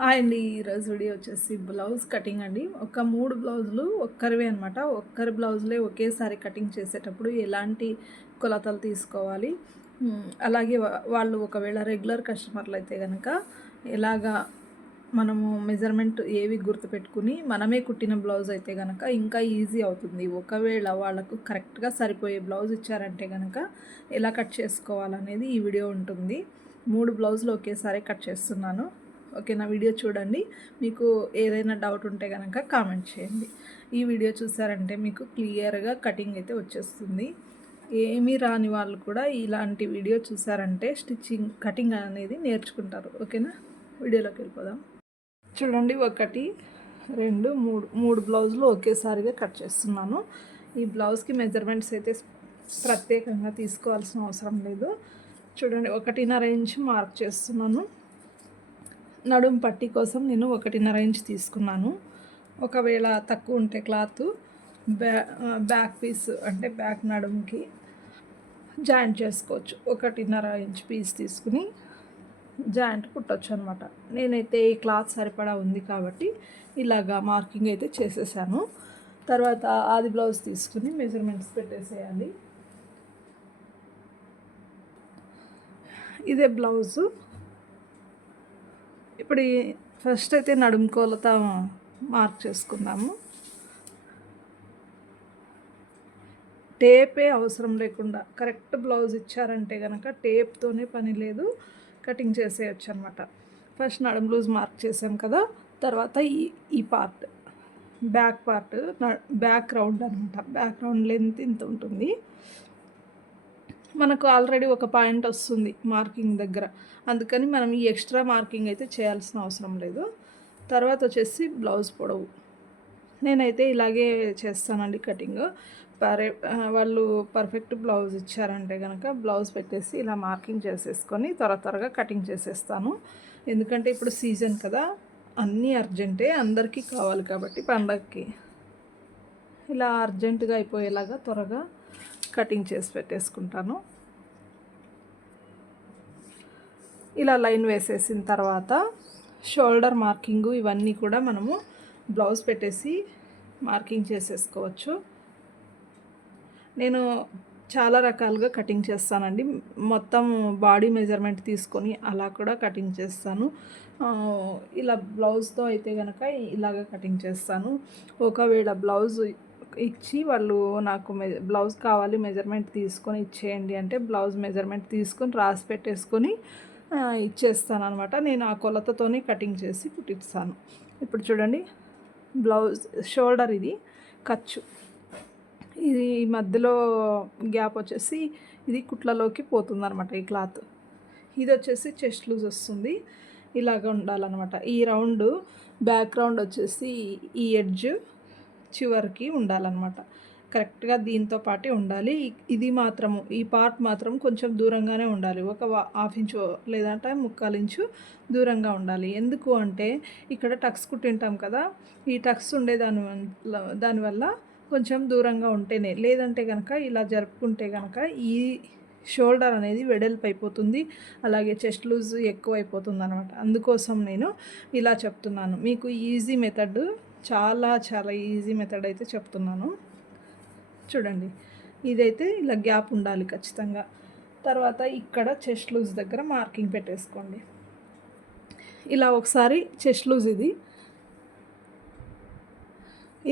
Hi అండి ఈరోజు video వచ్చేసి బ్లౌజ్ కటింగ్ అండి. ఒక మూడు బ్లౌజులు ఒక్కరివే అనమాట ఒక్కరి బ్లౌజులే ఒకేసారి కటింగ్ చేసేటప్పుడు ఎలాంటి కొలతలు తీసుకోవాలి? అలాగే వాళ్ళు ఒకవేళ రెగ్యులర్ కస్టమర్లు అయితే కనుక ఎలాగా మనము మెజర్మెంట్ ఏవి గుర్తుపెట్టుకుని మనమే కుట్టిన బ్లౌజ్ అయితే కనుక ఇంకా ఈజీ అవుతుంది. ఒకవేళ వాళ్ళకు కరెక్ట్గా సరిపోయే బ్లౌజ్ ఇచ్చారంటే కనుక ఎలా కట్ చేసుకోవాలనేది ఈ వీడియో ఉంటుంది. మూడు బ్లౌజులు ఒకేసారి కట్ చేస్తున్నాను. ఓకే నా వీడియో చూడండి. మీకు ఏదైనా డౌట్ ఉంటే కనుక కామెంట్ చేయండి. ఈ వీడియో చూసారంటే మీకు క్లియర్గా కటింగ్ అయితే వచ్చేస్తుంది. ఏమీ రాని వాళ్ళు కూడా ఇలాంటి వీడియో చూసారంటే స్టిచ్చింగ్ కటింగ్ అనేది నేర్చుకుంటారు. ఓకేనా? వీడియోలోకి వెళ్ళిపోదాం. చూడండి ఒకటి రెండు మూడు మూడు బ్లౌజులు ఒకేసారిగా కట్ చేస్తున్నాను. ఈ బ్లౌజ్కి మెజర్మెంట్స్ అయితే ప్రత్యేకంగా తీసుకోవాల్సిన అవసరం లేదు. చూడండి ఒకటిన్నర ఇంచ్ మార్క్ చేస్తున్నాను. నడుం పట్టి కోసం నేను ఒకటిన్నర ఇంచ్ తీసుకున్నాను. ఒకవేళ తక్కువ ఉంటే క్లాత్ బ్యా బ్యాక్ పీస్ అంటే బ్యాక్ నడుంకి జాయింట్ చేసుకోవచ్చు. ఒకటిన్నర ఇంచ్ పీస్ తీసుకుని జాయింట్ కుట్టచ్చు అనమాట నేనైతే ఈ క్లాత్ సరిపడా ఉంది కాబట్టి ఇలాగా మార్కింగ్ అయితే చేసేసాను. తర్వాత ఆది బ్లౌజ్ తీసుకుని మెజర్మెంట్స్ పెట్టేసేయాలి. ఇదే బ్లౌజు. ఇప్పుడు ఫస్ట్ అయితే నడుము కొలత మార్క్ చేసుకుందాము. టేపే అవసరం లేకుండా కరెక్ట్ బ్లౌజ్ ఇచ్చారంటే కనుక టేప్తోనే పని లేదు కటింగ్ చేసేయచ్చు అనమాట ఫస్ట్ నడుము లూజ్ మార్క్ చేసాం కదా తర్వాత ఈ ఈ part back part back round అనమాట బ్యాక్ రౌండ్ లెంత్ ఇంత ఉంటుంది. మనకు ఆల్రెడీ ఒక పాయింట్ వస్తుంది మార్కింగ్ దగ్గర. అందుకని మనం ఈ ఎక్స్ట్రా మార్కింగ్ అయితే చేయాల్సిన అవసరం లేదు. తర్వాత వచ్చేసి బ్లౌజ్ పొడవు. నేనైతే ఇలాగే చేస్తానండి కటింగ్ పరే వాళ్ళు పర్ఫెక్ట్ బ్లౌజ్ ఇచ్చారంటే కనుక బ్లౌజ్ పెట్టేసి ఇలా మార్కింగ్ చేసేసుకొని త్వర త్వరగా కటింగ్ చేసేస్తాను. ఎందుకంటే ఇప్పుడు సీజన్ కదా అన్నీ అర్జెంటే అందరికీ కావాలి కాబట్టి పండగకి ఇలా అర్జెంటుగా అయిపోయేలాగా త్వరగా కటింగ్ చేసి పెట్టేసుకుంటాను. ఇలా లైన్ వేసేసిన తర్వాత షోల్డర్ మార్కింగు ఇవన్నీ కూడా మనము బ్లౌజ్ పెట్టేసి మార్కింగ్ చేసేసుకోవచ్చు. నేను చాలా రకాలుగా కటింగ్ చేస్తానండి. మొత్తం బాడీ మెజర్మెంట్ తీసుకొని అలా కూడా కటింగ్ చేస్తాను. ఇలా బ్లౌజ్తో అయితే కనుక ఇలాగ కటింగ్ చేస్తాను. ఒకవేళ బ్లౌజ్ ఇచ్చి వాళ్ళు నాకు మె బ్లౌజ్ కావాలి మెజర్మెంట్ తీసుకొని ఇచ్చేయండి అంటే బ్లౌజ్ మెజర్మెంట్ తీసుకొని రాసి పెట్టేసుకొని ఇచ్చేస్తాను అనమాట నేను ఆ కొలతతోనే కటింగ్ చేసి కుట్టిస్తాను. ఇప్పుడు చూడండి బ్లౌజ్ షోల్డర్ ఇది ఖర్చు. ఇది ఈ మధ్యలో గ్యాప్ వచ్చేసి ఇది కుట్లలోకి పోతుంది అనమాట ఈ క్లాత్. ఇది వచ్చేసి చెస్ట్ లూజ్ వస్తుంది. ఇలాగ ఉండాలన్నమాట. ఈ రౌండ్ బ్యాక్ రౌండ్ వచ్చేసి ఈ ఎడ్జ్ చివరికి ఉండాలన్నమాట. కరెక్ట్గా దీంతో పాటే ఉండాలి. ఇది మాత్రము ఈ పార్ట్ మాత్రం కొంచెం దూరంగానే ఉండాలి. ఒక హాఫ్ ఇంచు లేదంటే ముక్కాలు ఇంచు దూరంగా ఉండాలి. ఎందుకు అంటే ఇక్కడ టక్స్ కుట్టింటాం కదా ఈ టక్స్ ఉండే దాని వల్ల దానివల్ల కొంచెం దూరంగా ఉంటేనే లేదంటే కనుక ఇలా జరుపుకుంటే కనుక ఈ షోల్డర్ అనేది వెడల్పు అయిపోతుంది. అలాగే చెస్ట్ లూజ్ ఎక్కువ అయిపోతుంది అనమాట అందుకోసం నేను ఇలా చెప్తున్నాను. మీకు ఈజీ మెథడ్ చాలా చాలా ఈజీ మెథడ్ అయితే చెప్తున్నాను. చూడండి. ఇదైతే ఇలా గ్యాప్ ఉండాలి ఖచ్చితంగా. తర్వాత ఇక్కడ చెస్ట్ లూజ్ దగ్గర మార్కింగ్ పెట్టేసుకోండి. ఇలా ఒకసారి చెస్ట్ లూజ్ ఇది.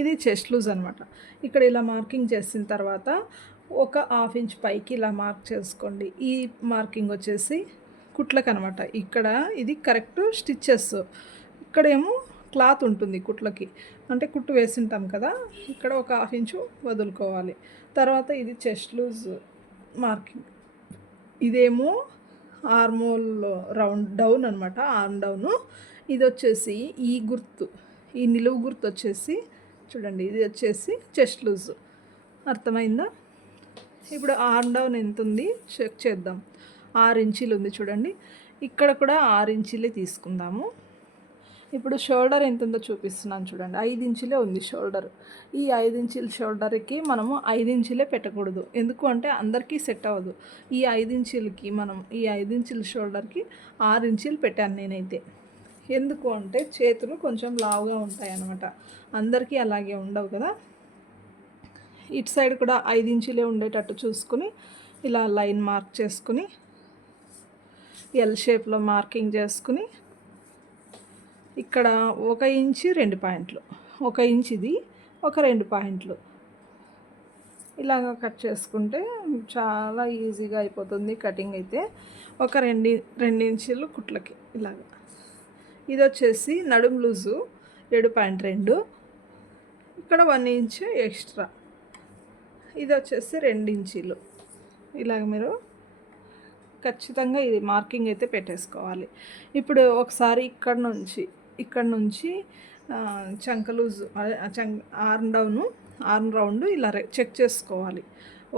ఇది చెస్ట్ లూజ్ అనమాట ఇక్కడ ఇలా మార్కింగ్ చేసిన తర్వాత ఒక హాఫ్ ఇంచ్ పైకి ఇలా మార్క్ చేసుకోండి. ఈ మార్కింగ్ వచ్చేసి కుట్లకు అనమాట ఇక్కడ ఇది కరెక్ట్ స్టిచ్చెస్. ఇక్కడేమో క్లాత్ ఉంటుంది కుట్లకి. అంటే కుట్టు వేసింటాం కదా ఇక్కడ ఒక హాఫ్ ఇంచు వదులుకోవాలి. తర్వాత ఇది చెస్ట్ లూజ్ మార్కింగ్. ఇదేమో ఆర్మోల్ రౌండ్ డౌన్ అనమాట ఆర్మ్ డౌన్. ఇది వచ్చేసి ఈ గుర్తు ఈ నిలువు గుర్తు వచ్చేసి చూడండి ఇది వచ్చేసి చెస్ట్ లూజ్. అర్థమైందా? ఇప్పుడు ఆర్మ్ డౌన్ ఎంత ఉంది చెక్ చేద్దాం. ఆరు ఇంచీలు ఉంది చూడండి. ఇక్కడ కూడా ఆరు ఇంచీలే తీసుకుందాము. ఇప్పుడు షోల్డర్ ఎంత ఉందో చూపిస్తున్నాను చూడండి. ఐదు ఇంచులే ఉంది షోల్డర్. ఈ ఐదు ఇంచుల షోల్డర్కి మనము ఐదు ఇంచులే పెట్టకూడదు. ఎందుకు అంటే అందరికీ సెట్ అవ్వదు. ఈ ఐదు ఇంచులకి మనం ఈ ఐదు ఇంచుల షోల్డర్కి ఆరు ఇంచులు పెట్టాను నేనైతే. ఎందుకు అంటే చేతులు కొంచెం లావుగా ఉంటాయి అన్నమాట అందరికీ అలాగే ఉండవు కదా. ఇటు సైడ్ కూడా ఐదు ఇంచులే ఉండేటట్టు చూసుకుని ఇలా లైన్ మార్క్ చేసుకుని ఎల్ షేప్లో మార్కింగ్ చేసుకుని ఇక్కడ ఒక ఇంచు రెండు పాయింట్లు ఒక ఇంచ్ ఇది ఒక రెండు పాయింట్లు. ఇలాగ కట్ చేసుకుంటే చాలా ఈజీగా అయిపోతుంది కటింగ్ అయితే. ఒక రెండు రెండు ఇంచులు కుట్లకి ఇలాగ. ఇది వచ్చేసి నడుము లూజు ఏడు పాయింట్ రెండు ఇక్కడ వన్ ఇంచ్ ఎక్స్ట్రా. ఇది వచ్చేసి రెండు ఇంచీలు. ఇలాగ మీరు ఖచ్చితంగా ఇది మార్కింగ్ అయితే పెట్టేసుకోవాలి. ఇప్పుడు ఒకసారి ఇక్కడ నుంచి ఇక్కడ నుంచి చంక లూజ్ చంక ఆర్మ్ డౌను ఆర్మ్ రౌండ్ ఇలా చెక్ చేసుకోవాలి.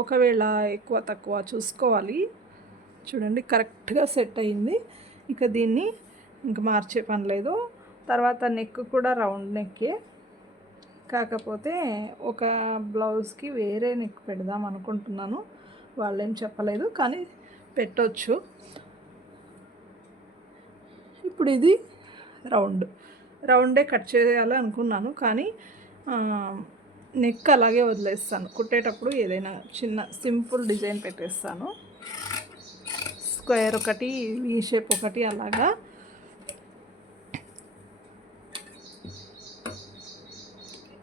ఒకవేళ ఎక్కువ తక్కువ చూసుకోవాలి. చూడండి కరెక్ట్గా సెట్ అయింది. ఇక దీన్ని ఇంక మార్చే పని లేదు. తర్వాత నెక్ కూడా రౌండ్ నెక్కే. కాకపోతే ఒక బ్లౌజ్కి వేరే నెక్ పెడదాం అనుకుంటున్నాను. వాళ్ళేం చెప్పలేదు కానీ పెట్టొచ్చు. ఇప్పుడు ఇది రౌండ్. రౌండే కట్ చేయాలి అనుకున్నాను కానీ నెక్ అలాగే వదిలేస్తాను. కుట్టేటప్పుడు ఏదైనా చిన్న సింపుల్ డిజైన్ పెట్టేస్తాను. స్క్వేర్ ఒకటి వీ షేప్ ఒకటి అలాగా.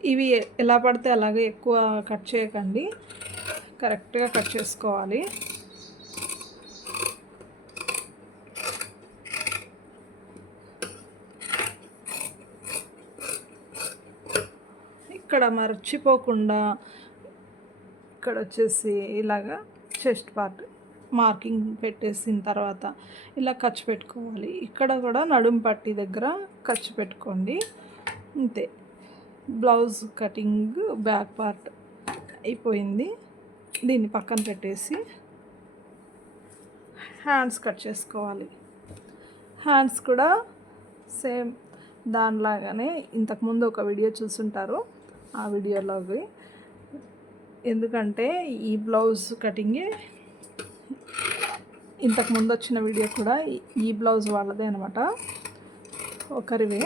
ఇవి ఎలా పడితే అలాగే ఎక్కువ కట్ చేయకండి. కరెక్ట్గా కట్ చేసుకోవాలి. ఇక్కడ మర్చిపోకుండా ఇక్కడ వచ్చేసి ఇలాగా చెస్ట్ పార్ట్ మార్కింగ్ పెట్టేసిన తర్వాత ఇలా ఖర్చు పెట్టుకోవాలి. ఇక్కడ కూడా నడుము పట్టి దగ్గర ఖర్చు పెట్టుకోండి. అంతే. బ్లౌజ్ కటింగ్ బ్యాక్ పార్ట్ అయిపోయింది. దీన్ని పక్కన పెట్టేసి హ్యాండ్స్ కట్ చేసుకోవాలి. హ్యాండ్స్ కూడా సేమ్ దానిలాగానే ఇంతకుముందు ఒక వీడియో చూసుంటారు. ఆ వీడియోలోకి ఎందుకంటే ఈ బ్లౌజ్ కటింగే ఇంతకుముందు వచ్చిన వీడియో కూడా ఈ బ్లౌజ్ వాళ్ళదే అనమాట ఒకరివే.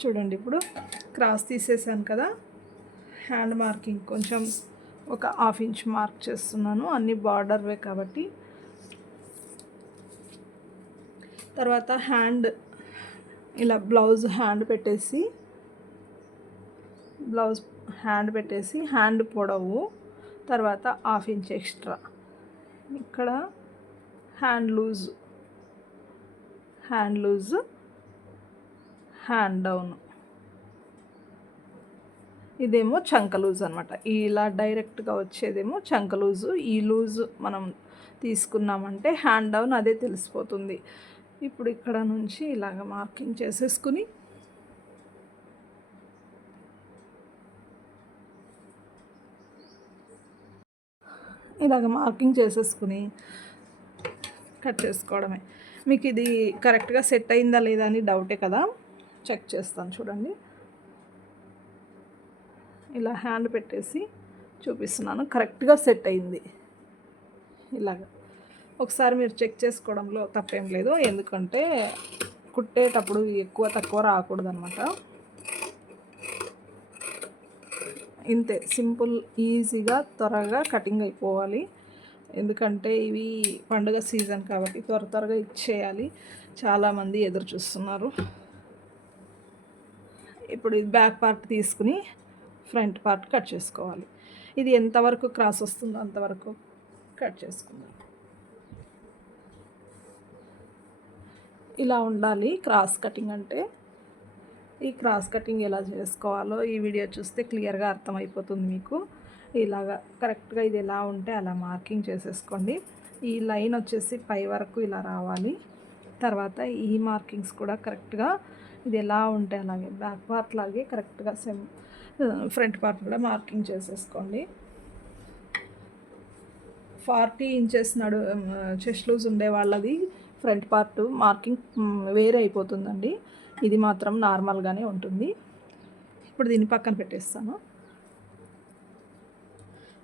చూడండి ఇప్పుడు క్రాస్ తీసేసాను కదా. హ్యాండ్ మార్కింగ్ కొంచెం ఒక హాఫ్ ఇంచ్ మార్క్ చేస్తున్నాను. అన్ని బార్డర్వే కాబట్టి. తర్వాత హ్యాండ్ ఇలా బ్లౌజ్ హ్యాండ్ పెట్టేసి బ్లౌజ్ హ్యాండ్ పెట్టేసి హ్యాండ్ పొడవు తర్వాత హాఫ్ ఇంచ్ ఎక్స్ట్రా. ఇక్కడ hand loose hand loose hand down. ఇదేమో చంక లూజ్ అనమాట ఇలా డైరెక్ట్గా వచ్చేదేమో చంక లూజు. ఈ లూజ్ మనం తీసుకున్నామంటే హ్యాండ్ డౌన్ అదే తెలిసిపోతుంది. ఇప్పుడు ఇక్కడ నుంచి ఇలాగ మార్కింగ్ చేసేసుకుని ఇలాగ మార్కింగ్ చేసేసుకుని కట్ చేసుకోవడమే. మీకు ఇది కరెక్ట్గా సెట్ అయిందా లేదా అని డౌటే కదా? చెక్ చేస్తాను చూడండి. ఇలా హ్యాండ్ పెట్టేసి చూపిస్తున్నాను. కరెక్ట్గా సెట్ అయింది. ఇలాగ. ఒకసారి మీరు చెక్ చేసుకోవడంలో తప్పేం లేదు. ఎందుకంటే కుట్టేటప్పుడు ఎక్కువ తక్కువ రాకూడదు అనమాట ఇంతే సింపుల్ ఈజీగా త్వరగా కటింగ్ అయిపోవాలి. ఎందుకంటే ఇవి పండుగ సీజన్ కాబట్టి త్వర త్వరగా ఇచ్చేయాలి. చాలామంది ఎదురు చూస్తున్నారు. ఇప్పుడు ఇది బ్యాక్ పార్ట్ తీసుకుని ఫ్రంట్ పార్ట్ కట్ చేసుకోవాలి. ఇది ఎంతవరకు క్రాస్ వస్తుందో అంతవరకు కట్ చేసుకుందాం. ఇలా ఉండాలి క్రాస్ కటింగ్ అంటే. ఈ క్రాస్ కటింగ్ ఎలా చేసుకోవాలో ఈ వీడియో చూస్తే క్లియర్గా అర్థమైపోతుంది మీకు. ఇలాగా కరెక్ట్గా ఇది ఎలా ఉంటే అలా మార్కింగ్ చేసేసుకోండి. ఈ లైన్ వచ్చేసి పై వరకు ఇలా రావాలి. తర్వాత ఈ మార్కింగ్స్ కూడా కరెక్ట్గా ఇది ఎలా ఉంటే అలాగే బ్యాక్ పార్ట్ లాగే కరెక్ట్గా సెమ్ ఫ్రంట్ పార్ట్ కూడా మార్కింగ్ చేసేసుకోండి. ఫార్టీ ఇంచెస్ నడు చెస్ట్ లూజ్ ఉండే వాళ్ళది ఫ్రంట్ పార్ట్ మార్కింగ్ వేరే అయిపోతుందండి. ఇది మాత్రం నార్మల్గానే ఉంటుంది. ఇప్పుడు దీన్ని పక్కన పెట్టేస్తాను.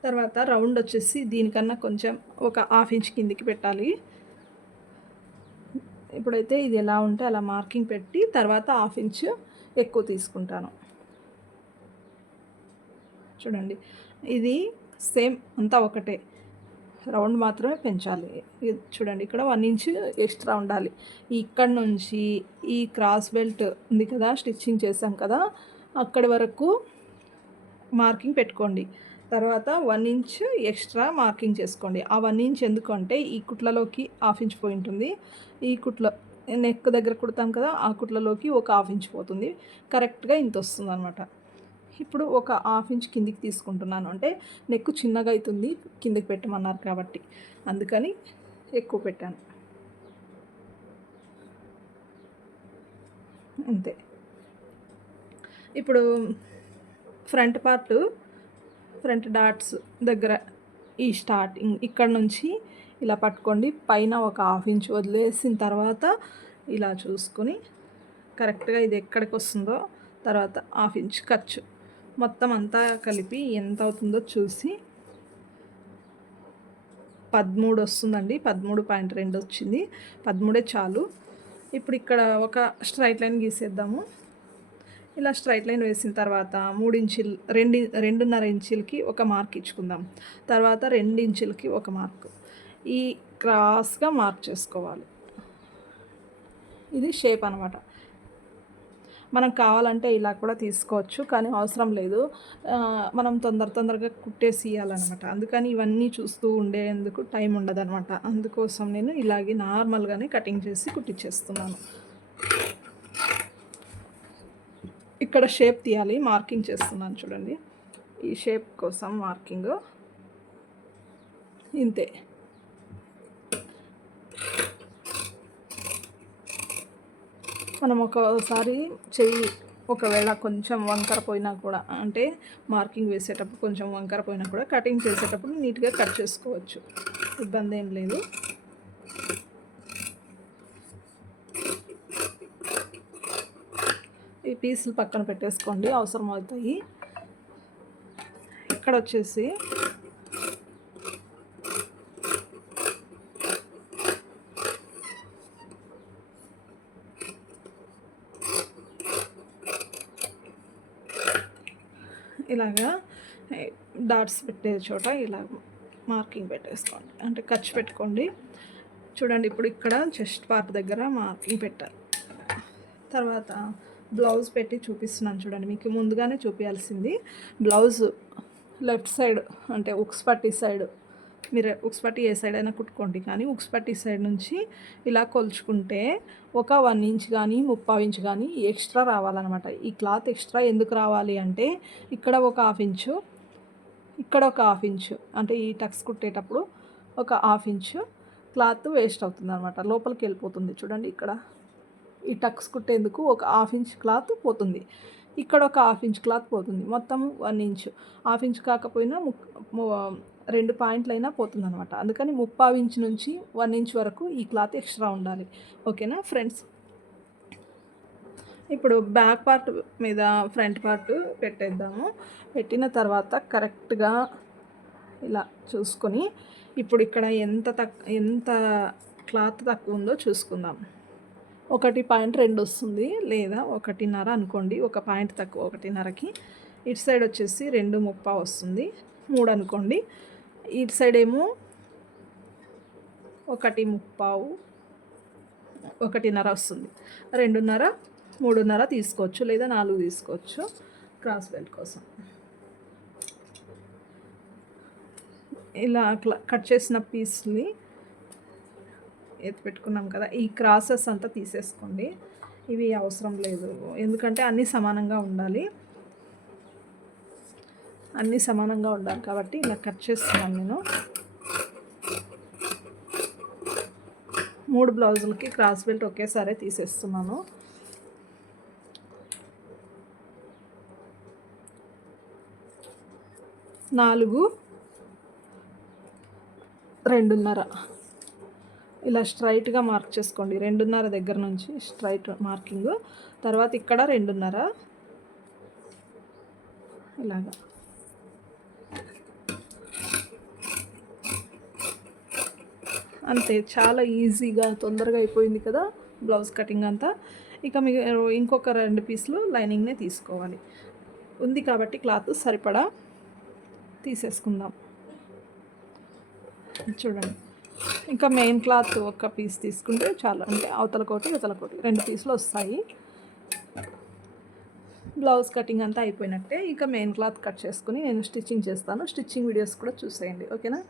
తర్వాత రౌండ్ వచ్చేసి దీనికన్నా కొంచెం ఒక హాఫ్ ఇంచ్ కిందికి పెట్టాలి. ఇప్పుడైతే ఇది ఎలా ఉంటే అలా మార్కింగ్ పెట్టి తర్వాత హాఫ్ ఇంచ్ ఎక్కువ తీసుకుంటాను. చూడండి. ఇది సేమ్ అంతా ఒకటే. రౌండ్ మాత్రమే పెంచాలి. చూడండి ఇక్కడ వన్ ఇంచ్ ఎక్స్ట్రా ఉండాలి. ఇక్కడ నుంచి ఈ క్రాస్ బెల్ట్ ఉంది కదా స్టిచ్చింగ్ చేసాం కదా అక్కడి వరకు మార్కింగ్ పెట్టుకోండి. తర్వాత వన్ ఇంచ్ ఎక్స్ట్రా మార్కింగ్ చేసుకోండి. ఆ వన్ ఇంచ్ ఎందుకంటే ఈ కుట్లలోకి హాఫ్ ఇంచ్ పోయి ఉంటుంది ఈ కుట్ల నెక్ దగ్గర కుడతాం కదా ఆ కుట్లలోకి ఒక హాఫ్ ఇంచ్ పోతుంది. కరెక్ట్గా ఇంత వస్తుంది అనమాట ఇప్పుడు ఒక హాఫ్ ఇంచ్ కిందికి తీసుకుంటున్నాను. అంటే నెక్ చిన్నగా అవుతుంది కిందికి పెట్టమన్నారు కాబట్టి. అందుకని ఎక్కువ పెట్టాను. అంతే. ఇప్పుడు ఫ్రంట్ పార్ట్ ఫ్రంట్ డాట్స్ దగ్గర ఈ స్టార్టింగ్ ఇక్కడ నుంచి ఇలా పట్టుకోండి. పైన ఒక హాఫ్ ఇంచ్ వదిలేసిన తర్వాత ఇలా చూసుకొని కరెక్ట్గా ఇది ఎక్కడికి వస్తుందో తర్వాత హాఫ్ ఇంచ్ ఖర్చు. మొత్తం అంతా కలిపి ఎంత అవుతుందో చూసి పదమూడు వస్తుందండి. పదమూడు పాయింట్ రెండు వచ్చింది. పదమూడే చాలు. ఇప్పుడు ఇక్కడ ఒక స్ట్రైట్ లైన్ గీసేద్దాము. ఇలా స్ట్రైట్ లైన్ వేసిన తర్వాత మూడు ఇంచులు రెండు రెండున్నర ఇంచులకి ఒక మార్క్ ఇచ్చుకుందాం. తర్వాత రెండు ఇంచులకి ఒక మార్క్. ఈ క్రాస్గా మార్క్ చేసుకోవాలి. ఇది షేప్ అనమాట మనం కావాలంటే ఇలా కూడా తీసుకోవచ్చు కానీ అవసరం లేదు. మనం తొందర తొందరగా కుట్టేసియాలన్నమాట అందుకని ఇవన్నీ చూస్తూ ఉండేందుకు టైం ఉండదన్నమాట. అందుకోసం నేను ఇలాగే నార్మల్గానే కటింగ్ చేసి కుట్టించేస్తున్నాను ఇక్కడ షేప్ తీయాలి మార్కింగ్ చేస్తున్నాను చూడండి. ఈ షేప్ కోసం మార్కింగ్. ఇంతే. మనం ఒకసారి చెయ్యి ఒకవేళ కొంచెం వంకర పోయినా కూడా అంటే మార్కింగ్ వేసేటప్పుడు కొంచెం వంకర పోయినా కూడా కటింగ్ చేసేటప్పుడు నీట్గా కట్ చేసుకోవచ్చు. ఇబ్బంది ఏం లేదు. ఈ పీసులు పక్కన పెట్టేసుకోండి అవసరం అవుతాయి ఇక్కడ వచ్చేసి ఇలాగా డాట్స్ పెట్టే చోట ఇలా మార్కింగ్ పెట్టేసుకోండి. అంటే ఖర్చు పెట్టుకోండి. చూడండి ఇప్పుడు ఇక్కడ చెస్ట్ పార్ట్ దగ్గర మార్కింగ్ పెట్టాలి. తర్వాత బ్లౌజ్ పెట్టి చూపిస్తున్నాను చూడండి. మీకు ముందుగానే చూపించాల్సింది బ్లౌజ్ లెఫ్ట్ సైడ్ అంటే ఉక్స్ పట్టి సైడ్ మీరు ఉక్స్ పట్టి ఏ సైడ్ అయినా కుట్టుకోండి. కానీ ఉక్స్ పట్టి సైడ్ నుంచి ఇలా కొలుచుకుంటే ఒక వన్ ఇంచ్ కానీ ముప్పై ఇంచ్ కానీ ఎక్స్ట్రా రావాలన్నమాట. ఈ క్లాత్ ఎక్స్ట్రా ఎందుకు రావాలి అంటే ఇక్కడ ఒక హాఫ్ ఇంచు ఇక్కడ ఒక హాఫ్ ఇంచు అంటే ఈ టక్స్ కుట్టేటప్పుడు ఒక హాఫ్ ఇంచు క్లాత్ వేస్ట్ అవుతుంది అనమాట లోపలికి వెళ్ళిపోతుంది చూడండి ఇక్కడ. ఈ టక్స్ కుట్టేందుకు ఒక హాఫ్ ఇంచ్ క్లాత్ పోతుంది. ఇక్కడ ఒక హాఫ్ ఇంచ్ క్లాత్ పోతుంది. మొత్తం వన్ ఇంచ్. హాఫ్ ఇంచ్ కాకపోయినా రెండు పాయింట్లు అయినా పోతుంది అనమాట అందుకని ముప్పావు ఇంచ్ నుంచి వన్ ఇంచ్ వరకు ఈ క్లాత్ ఎక్స్ట్రా ఉండాలి. ఓకేనా ఫ్రెండ్స్? ఇప్పుడు బ్యాక్ పార్ట్ మీద ఫ్రంట్ పార్ట్ పెట్టేద్దాము. పెట్టిన తర్వాత కరెక్ట్గా ఇలా చూసుకొని ఇప్పుడు ఇక్కడ ఎంత తక్ ఎంత క్లాత్ తక్కువ ఉందో చూసుకుందాం. ఒకటి పాయింట్ రెండు వస్తుంది లేదా ఒకటిన్నర అనుకోండి. ఒక పాయింట్ తక్కువ ఒకటిన్నరకి. ఇటు సైడ్ వచ్చేసి రెండు ముప్ప వస్తుంది. మూడు అనుకోండి. ఇటు సైడ్ ఏమో ఒకటి ముప్పావు ఒకటిన్నర వస్తుంది. రెండున్నర మూడున్నర తీసుకోవచ్చు లేదా నాలుగు తీసుకోవచ్చు క్రాస్ బెల్ట్ కోసం. ఇలా కట్ చేసిన పీస్ని ఎత్తి పెట్టుకున్నాం కదా ఈ క్రాసెస్ అంతా తీసేసుకోండి. ఇవి అవసరం లేదు. ఎందుకంటే అన్నీ సమానంగా ఉండాలి. అన్నీ సమానంగా ఉండాలి కాబట్టి ఇలా కట్ చేస్తున్నాను నేను. మూడు బ్లౌజులకి క్రాస్ బెల్ట్ ఒకేసారి తీసేస్తున్నాను. నాలుగు రెండున్నర. ఇలా స్ట్రైట్గా మార్క్ చేసుకోండి. రెండున్నర దగ్గర నుంచి స్ట్రైట్ మార్కింగ్. తర్వాత ఇక్కడ రెండున్నర. ఇలాగా. అంతే చాలా ఈజీగా తొందరగా అయిపోయింది కదా బ్లౌజ్ కటింగ్ అంతా. ఇక మీరు ఇంకొక రెండు పీసులు లైనింగ్నే తీసుకోవాలి. ఉంది కాబట్టి క్లాత్ సరిపడా తీసేసుకుందాం. చూడండి. ఇంకా మెయిన్ క్లాత్ ఒక పీస్ తీసుకుంటే చాలా. అంటే అవతల కోటి ఇవతల కోటి రెండు పీసులు వస్తాయి. బ్లౌజ్ కటింగ్ అంతా అయిపోయినట్టే. ఇక మెయిన్ క్లాత్ కట్ చేసుకుని నేను స్టిచ్చింగ్ చేస్తాను. స్టిచ్చింగ్ వీడియోస్ కూడా చూసేయండి. ఓకేనా?